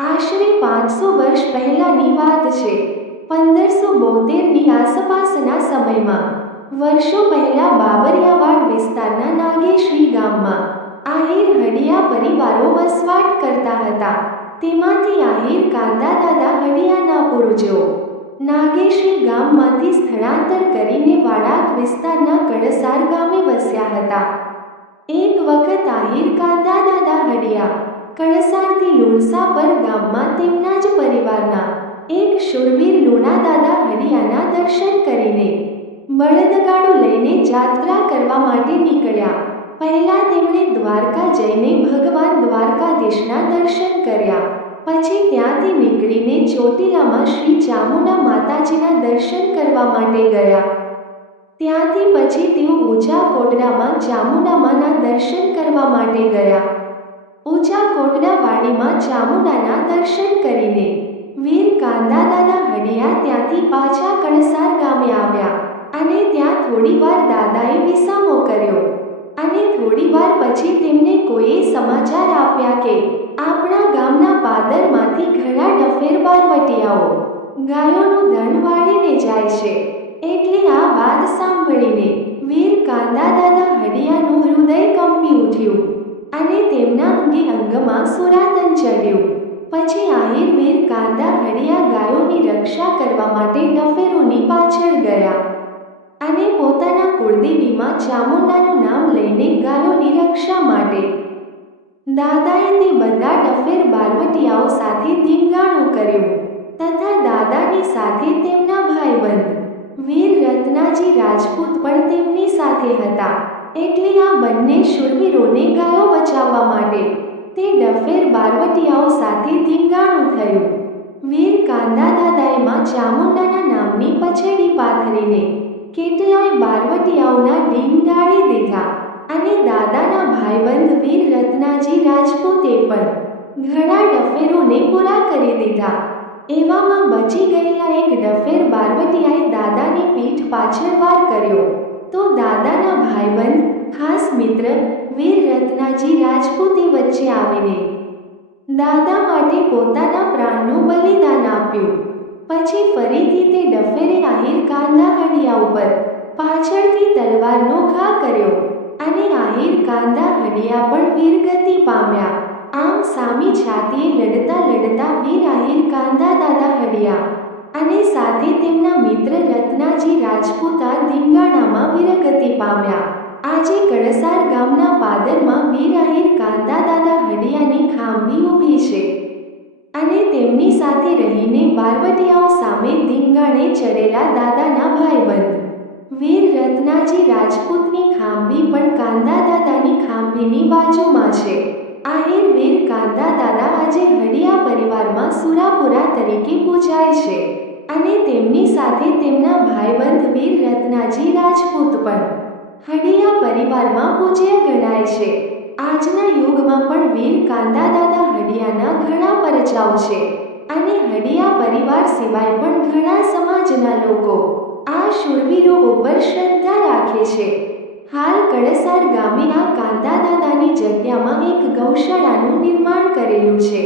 આશરે પાંચસો વર્ષ પહેલાંની વાત છે. પંદરસો બોતેરની આસપાસના સમયમાં, વર્ષો પહેલા બાબરિયાવાડ વિસ્તારના નાગેશ્રી ગામમાં, આહિર હડિયા પરિવારો વસવાટ કરતા હતા. તેમાંથી આહિર કાંદા દાદા હડિયાના પૂર્વજો. નાગેશ્રી ગામમાંથી સ્થળાંતર કરીને વાડાક વિસ્તારના કડસાર ગામે વસ્યા હતા. એક વખત આહિર કાંદા દાદા હડિયા કળસારથી લુણસા પર ગામમાં તેમના જ પરિવારના એક શૂરવીર લુણાદાદા હડિયાના દર્શન કરીને બળદગાડું લઈને જાત્રા કરવા માટે નીકળ્યા. પહેલા તેમણે દ્વારકા જઈને ભગવાન દ્વારકાધીશના દર્શન કર્યા. પછી ત્યાંથી નીકળીને ચોટીલામાં શ્રી ચામુંડા માતાજીના દર્શન કરવા માટે ગયા. ત્યાંથી પછી તેઓ ઊંચા કોટડામાં ચામુંડામાના દર્શન કરવા માટે ગયા. ઊંચા કોટડા વાડીમાં ચામુંડાના દર્શન કરીને વીર કાંદાદાના હડિયા ત્યાંથી પાછા કણસાર ગામે આવ્યા અને ત્યાં થોડીવાર દાદાએ વિસામો કર્યો અને થોડીવાર પછી તેમને કોઈએ સમાચાર આપ્યા કે આપણા ગામના પાદરમાંથી ઘણા ડફેર બારવટિયાઓ ગાયોનું ધન વાળીને જાય છે. એટલે આ વાત સાંભળીને વીર કાંદા દાદા હડિયાનું હૃદય કંપી ઉઠ્યું અને તેમના અંગે અંગમાં સુરાતન ચડ્યું. પછી આહિરવીર કાંદા હડિયા ગાયોની રક્ષા કરવા માટે નફેરોની પાછળ ગયા. અને પોતાના કુળદેવીમાં ચામુંડાનું નામ લઈને ગાયોની રક્ષા માટે. દાદાએ તે બધા ડફેર બારવટિયાઓ સાથે ધીંગાણું કર્યું. તથા દાદાની સાથે તેમના ભાઈબંધ. વીર રત્નાજી રાજપૂત પણ તેમની સાથે હતા. એટલે આ બંને શૂરવીરોને ગાયો ચામુંડાના નામની પછેડી પાથરીને કેટલાય બારવટિયાઓના ડીમ ડાળી દીધા અને દાદાના ભાઈબંધ વીર રત્નાજી રાજપૂતે પણ ઘણા ડફેરોને પૂરા કરી દીધા. એવામાં બચી ગયેલા એક ડફેર બારવટિયાએ દાદાની પીઠ પાછળ વાર કર્યો. તો દાદાના ભાઈબંધ, ખાસ મિત્ર, વીર રત્નાજી રાજપૂતે વચ્ચે આવીને દાદા માટે પોતાના પ્રાણનું બલિદાન આપ્યું. પછી ફરીથી તે ડફેરે આહિર કાંદા હડિયા ઉપર પાછળથી તલવારનો ઘા કર્યો અને આહિર કાંદા હડિયા પણ વીરગતિ પામ્યા. આમ સામી છાતીએ લડતા લડતા વીર આહિર કાંદા દાદા હડિયા અને સાથે તેમના મિત્ર રત્નાજી રાજપૂતા ધીંગાણામાં વીરગતિ પામ્યા. આજે કળસાર ગામના પાદરમાં વીર આહિર કાંદા દાદા હડિયાની ખાંભી ઊભી છે અને તેમની સાથે રહીને ચડેલા દાદાના ભાઈબંધ વીર રત્નાજી રાજપૂતની ખાંભી પણ કાંદા દાદાની ખાંભીની બાજુમાં છે. આહીર વીર કાંદા દાદા આજે હડિયા પરિવારમાં સુરાપુરા તરીકે પૂજાય છે અને તેમની સાથે તેમના ભાઈબંધ વીર રત્નાજી રાજપૂત પણ. હડિયા પરિવારમાં પૂજ્ય ગણાય છે. આજના યુગમાં પણ વીર કાંદા દાદા હડિયાના ઘણા પરચાઓ છે. અને પરિવાર સિવાય પણ ઘણા સમાજના લોકો આ શૂરવીરો ઉપર શ્રદ્ધા રાખે છે. હાલ કડસાર ગામે આ કાંતા દાદાની જગ્યામાં એક ગૌશાળાનું નિર્માણ કરેલું છે.